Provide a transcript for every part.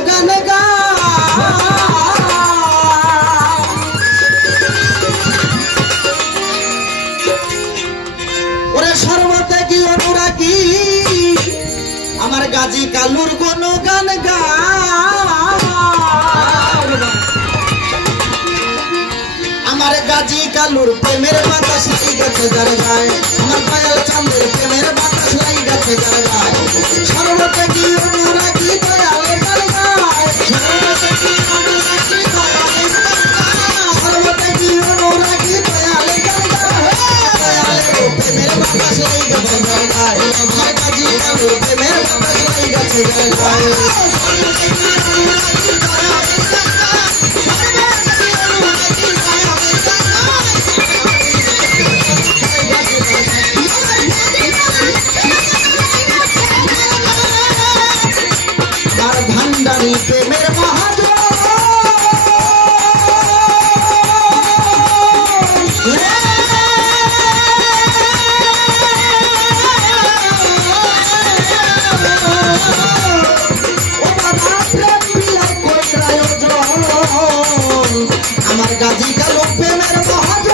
গান ওরে সর্বতে কি অনুরাগী আমার গাজী কালুর কোন গান আমার গাজী কালুর প্রেমের বাতাস লাই গেছে যার গায় আমার দয়াল চাঁদের প্রেমের বাতাস লাই গেছে যার গায় সর্বতে কি অনুরাগী দয়াল গান গায় সর্বতে কি অনুরাগী দয়াল গান গায় দয়ালের প্রেমের বাতাস লাই গেছে যার গায় আমার গাজী কালুর প্রেমের বাতাস লাই গেছে যার গায় প্রেমের মহাজ আমার গাজী কালু প্রেমের মহাজ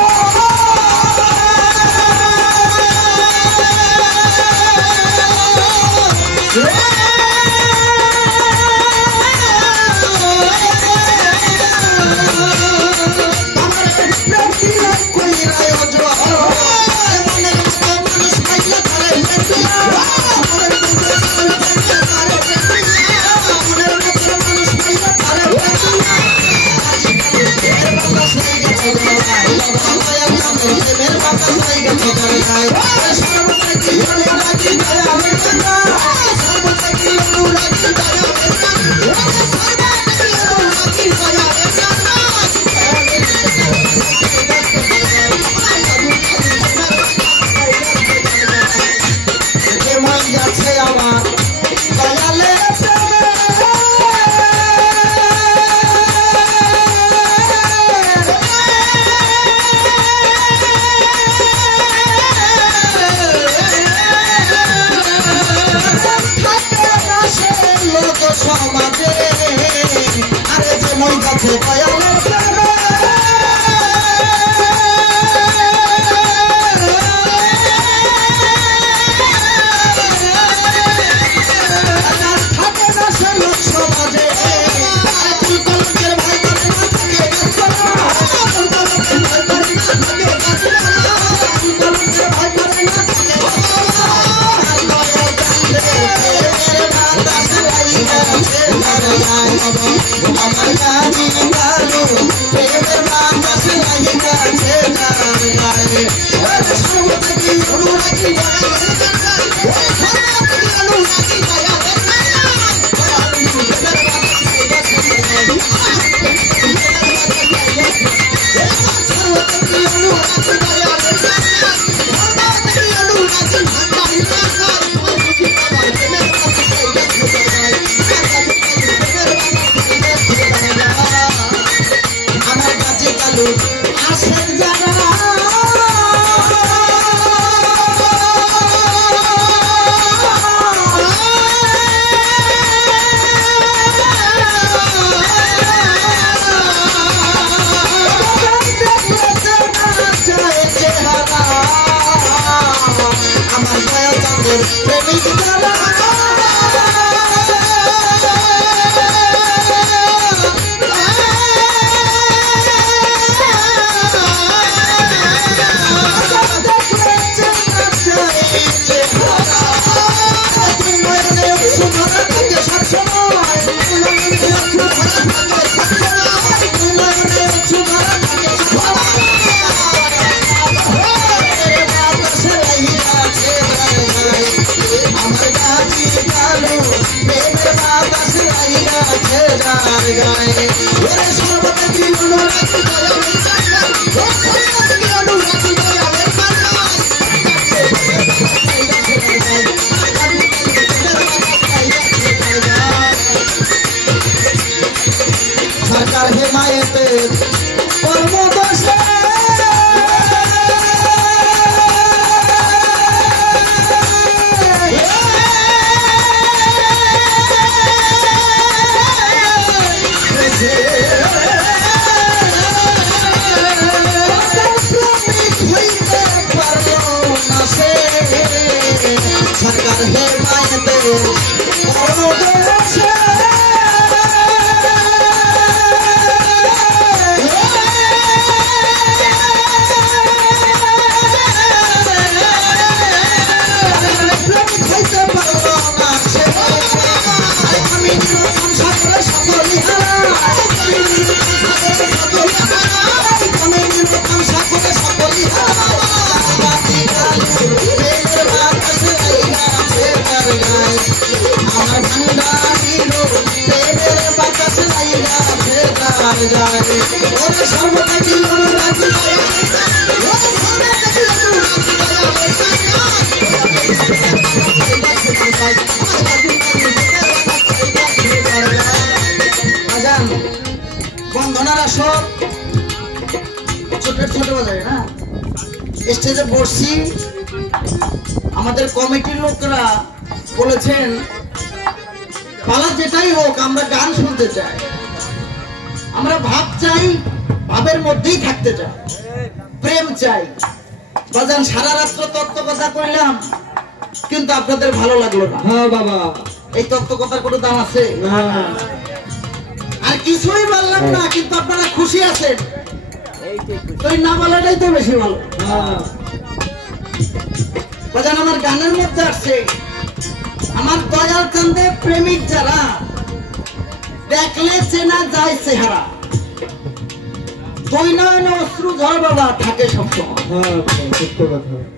বন্ধনার আসর ছোট ছোট বাজারে না স্টেজে বসছি, আমাদের কমিটির লোকরা বলেছেন পালা যেটাই হোক আমরা গান শুনতে চাই, আমরা ভাব চাই, ভাবের মধ্যেই থাকতে চাই, প্রেম চাই। বাজান সারা রাত্র তত্ত্ব কথা কইলাম কিন্তু আপনাদের ভালো লাগলো না। হ্যাঁ বাবা, এই তত্ত্ব কথার কোনো দাম আছে? আর কিছুই বললাম না কিন্তু আপনারা খুশি আছেন, তুই না বলাটাই তো বেশি ভালো। বাজান আমার গানের মধ্যে আসছে আমার দয়াল কান্দে প্রেমিক যারা দেখলে চেনা যায় চেহারা, দুই নয়নে অশ্রু ঝর বাবা থাকে সবসময়।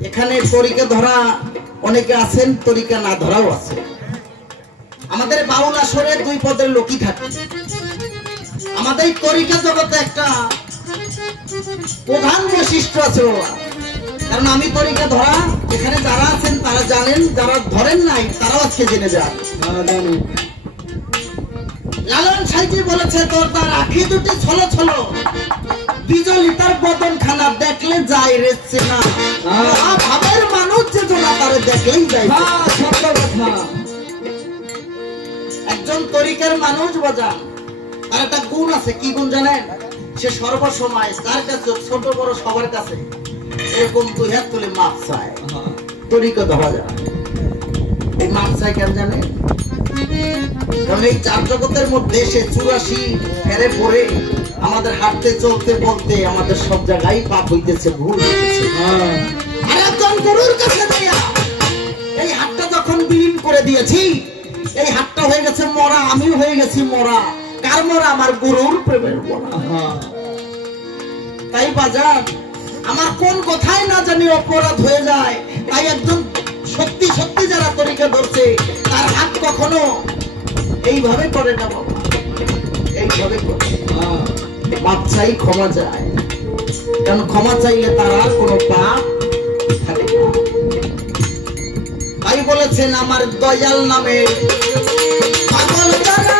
এখানে তরিকা ধরা অনেকে আছেন, তরিকা না ধরাও আছে। আমাদের বাউল আসরে দুই পদের লোকই থাকে। আমাদের তরিকা জগতে একটা প্রধান বৈশিষ্ট্য আছে বাবা, কারণ আমি তরিকা ধরা, এখানে যারা আছেন তারা জানেন, যারা ধরেন নাই তারাও আজকে জেনে যান। লালন সাইজি বলেছে তোর তার আখি দুটি ছলো ছলো, বিজলি তার বদন খানা দেখলে যায় রে চেনা, ভাবের মানুষ যে জোড়া তারে দেখলেই যায়। একজন তরিকার মানুষ বাজান তার একটা গুণ আছে, কি গুণ জানেন? সে সর্বসময় তার কাছে ছোট বড় সবার কাছে এরকম দুই হাত তুলে মাপ চায়। তরিকা ধরা যায় এই মাপ চায় কেন জানেন? কারণ এই চার জগতের মধ্যে সে 84 ফেরে পড়ে আমাদের হাঁটতে চলতে বলতে আমাদের সব জায়গায় পাপ হইতেছে, ভুল হইতেছে। আর একজন গুরুর কাছে যাইয়া এই হাতটা যখন বিলীন করে দিয়েছি, এই হাতটা হয়ে গেছে মরা, আমি হয়ে গেছি মরা। কার মরা? আমার গুরুর প্রেমের মরা। তাই বাজার আমার কোন কথাই না জানি অপরাধ হয়ে যায়, তাই একজন সত্যি সত্যি যারা তরিকা ধরছে তার হাত কখনো এইভাবে করে না বাবা, এইভাবে করে পাপ চাই, ক্ষমা চায়, কারণ ক্ষমা চাইলে তার আর কোনো পাপ থাকে না। তাই বলেছেন আমার দয়াল নামে পাগল যারা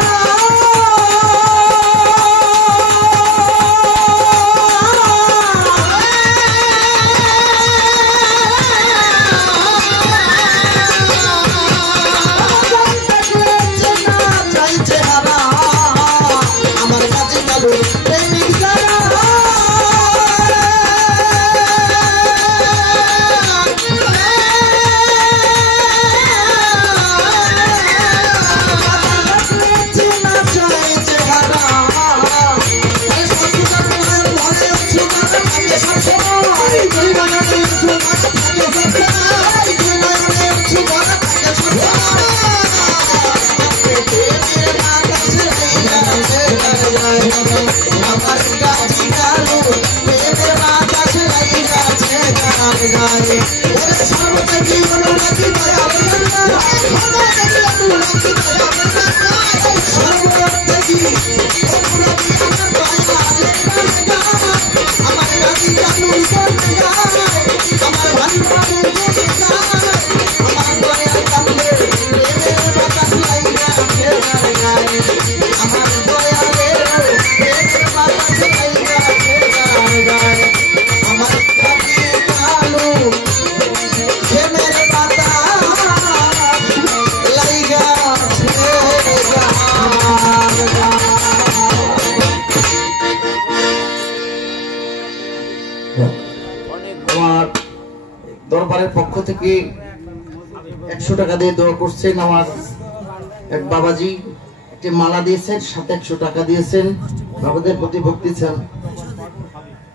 দরবারের পক্ষ থেকে 100 টাকা দিয়ে দোয়া করছেন। আমার এক বাবাজি একটি মালা দিয়েছেন, সাথে 100 টাকা দিয়েছেন। বাবাদের প্রতি ভক্তি চান।